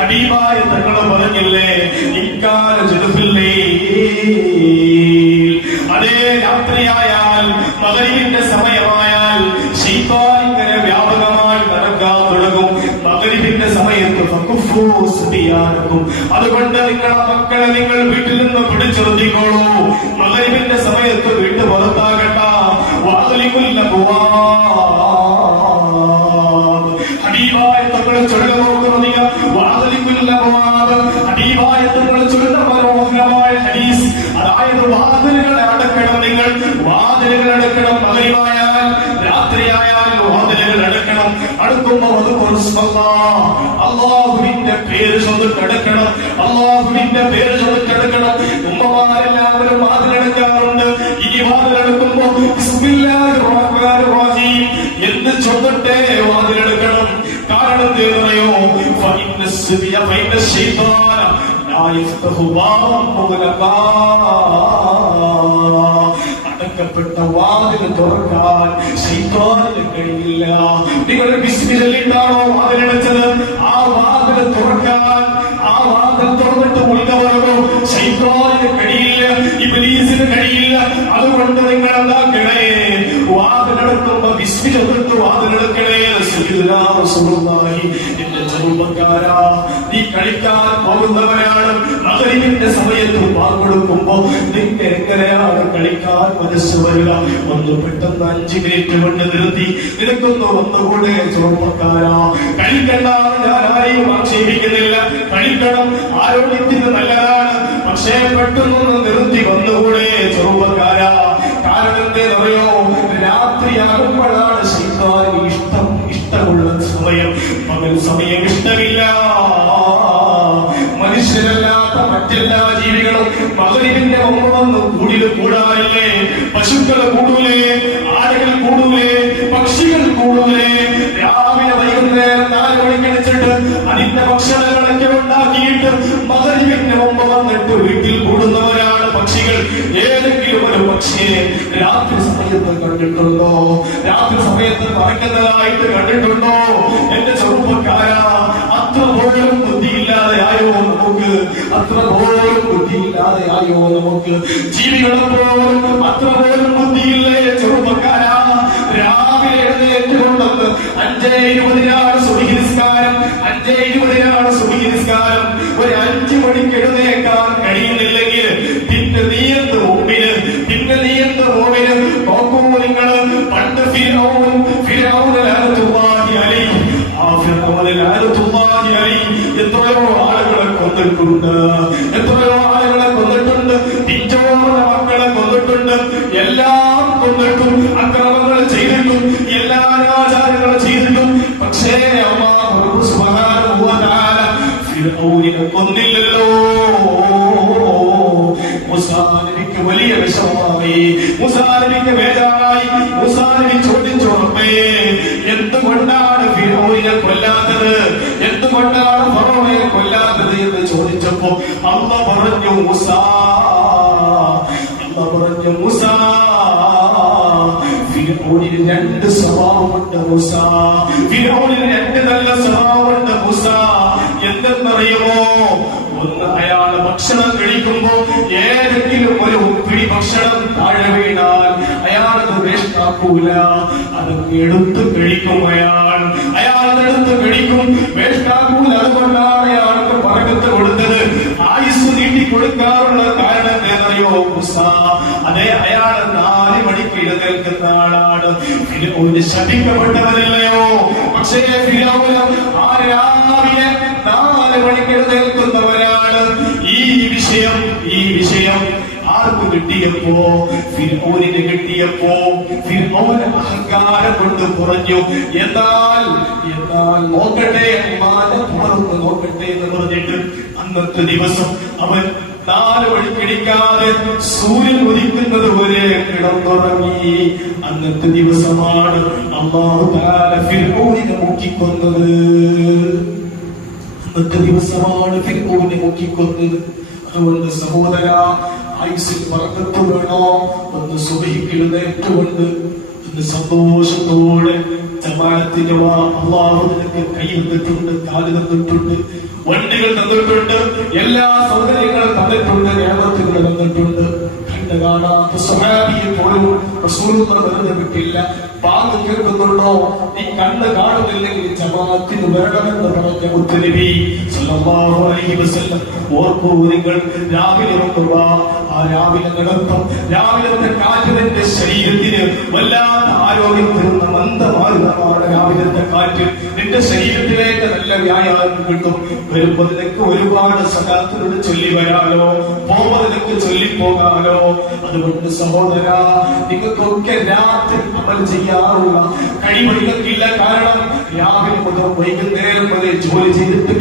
ഹബീബായ തങ്ങൾ പറഞ്ഞില്ലേ, ഇക്കാല ജുദുഫില്ലേ, അതേ രാത്രിയായാൽ മഗ്‌രിബിന്റെ സമയമായാൽ ശൈത്താൻ ഇങ്ങനെ വ്യാപകമായി നടക്കാൻ തുടങ്ങും. മഗ്‌രിബിന്റെ സമയത്ത് ഫഖുഫു സുബിയാനക്കും, അതുകൊണ്ട് നിങ്ങളുടെ മക്കളെ നിങ്ങൾ വീട്ടിൽ നിന്ന് പിടിച്ചിറത്തിക്കോളൂ. മഗ്‌രിബിന്റെ സമയത്ത് വീട്ടു പുറത്താകട്ട. വാതിലിക്കുല്ല പോവാ ഹബീബായ തങ്ങളെ ചൊല്ല നോക്കുന്നതിന് വാതിലിക്കുല്ല പോവാ. ഹബീബായ തങ്ങളെ ചൊല്ല മനോഹരമായ ഹദീസ്. അതായത് വാതിലുകളെ അടക്കണം, നിങ്ങൾ വാതിലുകൾ അടക്കണം. മഗ്‌രിബായാൽ രാത്രിയായാൽ വാതിലുകൾ അടക്കണം. അടുക്കുമ്പോ അല്ലാഹുവിന്റെ പേര് ചൊല്ലിട്ട് അടക്കണം. അല്ലാഹുവിന്റെ പേര് ചൊല്ലിട്ട് അടക്കണം. ഉമ്മമാരെല്ലാവരും വാതിലടക്കാറുണ്ട്. ഇനി വാതിലടക്കുമ്പോ ബിസ്മില്ലാഹിർ റഹ്മാനിർ റഹീം എന്ന് ചൊല്ലിട്ടേ വാതിലടക്കണം. കാരണം എന്തറിയോ, അടക്കപ്പെട്ട വാതിൽ തുറക്കാൻ ശൈത്താനിന് കഴിയില്ല. നിങ്ങൾ ബിസ്മില്ലാഹിട്ടാണോ വാതിലടച്ചത്, ആ വാതിൽ തുറക്കാൻ, ആ വാതിൽ തുറന്നിട്ട് ഉള്ളവരോ ശൈത്താനിന് കഴിയില്ല, ഇബ്ലീസിന് കഴിയില്ല. അതുകൊണ്ട് നിങ്ങൾ എന്താക്കണേ, വാതിലടക്കുമ്പോ ബിസ്മി ചൊല്ലിട്ട് വാതിലടക്കണേ. എന്റെ ചെറുപ്പക്കാരാ, നീ കളിക്കാൻ പോകുന്നവരാണ്. മഗ്‌രിബിന്റെ സമയത്ത് വാങ്ങ് കൊടുക്കുമ്പോ നിനക്ക് എങ്ങനെയാണ് കളിക്കാൻ മനസ്സ് വരിക? ഒന്ന് പെട്ടെന്ന് 5 മിനിറ്റ് കൊണ്ട് നിർത്തി ഒന്നുകൂടെ ചെറുപ്പക്കാരാ കളിക്കണ്ട. ഞാൻ ആരെയും ആക്ഷേപിക്കുന്നില്ല, കളിക്കണം, ആരോഗ്യത്തിന് നല്ലതാണ്. പക്ഷേ പെട്ടെന്നൊന്ന് നിർത്തി വന്നുകൂടെ ചെറുപ്പക്കാരാ? കാരണം എന്തേറിയോ, രാത്രിയാകുമ്പോഴാണ് ശൈത്താന് ഇഷ്ടമുള്ള സമയം. പകൽ സമയം ഇഷ്ടമില്ല. മനുഷ്യരല്ലാത്ത മറ്റെല്ലാ ജീവികളും മഗ്‌രിബിന്റെ മുമ്പ് വന്ന് കൂടാറില്ലേ? പശുക്കൾ കൂടൂലേ, ആടുകൾ കൂടൂലേ, പക്ഷികൾ കൂടൂലേ? രാവിലെ വൈകുന്നേരം 4 മണിക്കടിച്ചിട്ട് അതിന്റെ ഭക്ഷണങ്ങളൊക്കെ ഉണ്ടാക്കിയിട്ട് മഗ്‌രിബിന്റെ മുമ്പ് വന്നിട്ട് വീട്ടിൽ കൂടുന്നവരാണ് പക്ഷികൾ. ഏതെങ്കിലും ഒരു പക്ഷിയെ രാത്രി സമയത്ത് കണ്ടിട്ടുണ്ടോ? രാത്രി സമയത്ത് പറക്കുന്നതായിട്ട് കണ്ടിട്ടുണ്ടോ? എന്റെ ചെറുപ്പക്കാരാ, അത്ര പോലും ബുദ്ധിയില്ലാതെയായോ നമുക്ക്? അത്ര പോലും ബുദ്ധിയില്ലാതെയായോ നമുക്ക്? ജീവികളെ പോലും അത്ര പോലും ബുദ്ധിയില്ലേ ചെറുപ്പക്കാരാ? രാവിലെ എഴുന്നേറ്റുകൊണ്ടെന്ന് 5:20 സുബ്ഹി നിസ്കാരം, 5:20 സുബ്ഹി നിസ്കാരം. ഒരു 5 മണിക്ക് എഴുന്നേക്കാൻ കഴിയുന്നില്ലെങ്കിൽ പിന്നെ നീയന്ത് മുമ്പിന് നോക്കൂ നിങ്ങൾ. പണ്ട് എത്രയോ ആളുകളെ കൊന്നിട്ടുണ്ട്, പിഞ്ചോറുന്ന മക്കളെ കൊന്നിട്ടുണ്ട്, എല്ലാം കൊന്നിട്ടും അക്രമങ്ങൾ ചെയ്തിട്ടും എല്ലാ അനാചാരങ്ങളും ചെയ്തിട്ടും. പക്ഷേ അല്ലാഹു സുബ്ഹാനഹു വ തആല ഫിർഔനെ കൊന്നില്ലല്ലോ. മൂസാ നബിക്ക് വലിയ വിഷമമായി, മൂസാ നബിക്ക് വേദനായി. മൂസാ നബി ചോദിച്ചു, റബ്ബേ, എന്തുകൊണ്ടാണ് ഫിർഔനെ കൊല്ലാത്തത്, എന്തുകൊണ്ടാണ് ഫറോവയെ കൊല്ലാത്തത് എന്ന് ചോദിച്ചപ്പോ അല്ലാഹു പറഞ്ഞു, മൂസാ, ഫിർഔനിന് 2 സ്വഭാവമുണ്ട് മൂസാ, ഫിർഔനിന് 2 നല്ല സ്വഭാവമുണ്ട് മൂസാ. എന്തെന്നറിയുമോ? ഒന്ന്, അയാൾ ഭക്ഷണം കഴിക്കുമ്പോ ഏതെങ്കിലും ഒരു പിടി ഭക്ഷണം താഴെ വീണാൽ അയാളത് വേസ്റ്റാക്കൂല, അത് എടുത്തു കഴിക്കും. അയാളെടുത്ത് കഴിക്കും, വേസ്റ്റാക്കൂല. അതുകൊണ്ടാണ് അയാൾക്ക് ബറക്കത്ത് കൊടുത്തത്, ആയുസ് നീട്ടി കൊടുക്കാറുള്ള കാരണം എന്തറിയോ മൂസാ? അതെ, അയാൾ 4 മണിക്ക് എഴുന്നേൽക്കുന്ന ആളാണ്. ഫിർഔന് ശപിക്കപ്പെട്ടവനല്ലയോ? പക്ഷേ ഫിർഔന് ആ രാവിലെ 4 മണിക്ക് എഴുന്നേൽക്കുന്നവരാണ്. ഈ വിഷയം ആർക്ക് കിട്ടിയപ്പോ? ഫിർഔനിന് കിട്ടിയപ്പോ ഫിർഔന് അഹങ്കാരം കൊണ്ട് പറഞ്ഞു. എന്നാൽ നോക്കട്ടെ, നോക്കട്ടെ എന്ന് പറഞ്ഞിട്ട് അന്നത്തെ ദിവസം അവൻ 4 മണിക്കടിക്കാതെ സൂര്യൻ ഉദിക്കുന്നത് വരെ കിടന്നുറങ്ങി. അന്നത്തെ ദിവസമാണ് അല്ലാഹു തആല ഫിർഔനെ മുക്കിക്കൊന്നത്. അന്നത്തെ ദിവസമാണ് ഫിർഔനെ മുക്കിക്കൊന്നത്. അതുകൊണ്ട് സഹോദരാ, ആയുസ്സിൽ ബറക്കത്ത് വേണോ? ഒന്ന് സുബ്ഹിക്ക് എഴുന്നേറ്റുകൊണ്ട് സന്തോഷത്തോടെ ജമാഅത്തിന്റെ അല്ലാഹു നിനക്ക് കൈ തന്നിട്ടുണ്ട്, കാല് തന്നിട്ടുണ്ട്, വണ്ടികൾ തന്നിട്ടുണ്ട്, എല്ലാ സൗകര്യങ്ങളും തന്നിട്ടുണ്ട്, നിഅമത്തുകൾ തന്നിട്ടുണ്ട്. കണ്ണ് കാണാത്ത സ്വഹാബിയെ പോലും റസൂലുള്ളാഹി വെറുതെ വിട്ടില്ല. ബാങ്ക് കേൾക്കുന്നുണ്ടോ? നീ കണ്ണ് കാണുന്നില്ലെങ്കിൽ ജമാഅത്തിന് വരണമെന്ന് പറഞ്ഞ മുത്തുനബി സല്ലല്ലാഹു അലൈഹി വസല്ലം. ഓർക്കൂ നിങ്ങൾ, രാവിലെ വന്നുക, ആ രാവിലെ നടത്തം, രാവിലത്തെ കാറ്റ് നിന്റെ ശരീരത്തിന് വല്ലാത്ത ആരോഗ്യം തരുന്ന മന്ദമാരുതമാണ്. രാവിലത്തെ കാറ്റ് നിന്റെ ശരീരത്തിലേക്ക് നല്ല വ്യായാമം കിട്ടും. വരുമ്പോ നിനക്ക് ഒരുപാട് സലാത്തുകൾ ചൊല്ലി വരാലോ, പോകുമ്പോ നിനക്ക് ചൊല്ലിപ്പോകാലോ. അതുകൊണ്ട് സഹോദര, നിങ്ങൾക്കൊക്കെ രാത്രി അമൽ ചെയ്യാറുള്ള കഴിവ് നിങ്ങൾക്കില്ല. കാരണം രാവിലെ മുതൽ വൈകുന്നേരം വരെ ജോലി ചെയ്തിട്ട്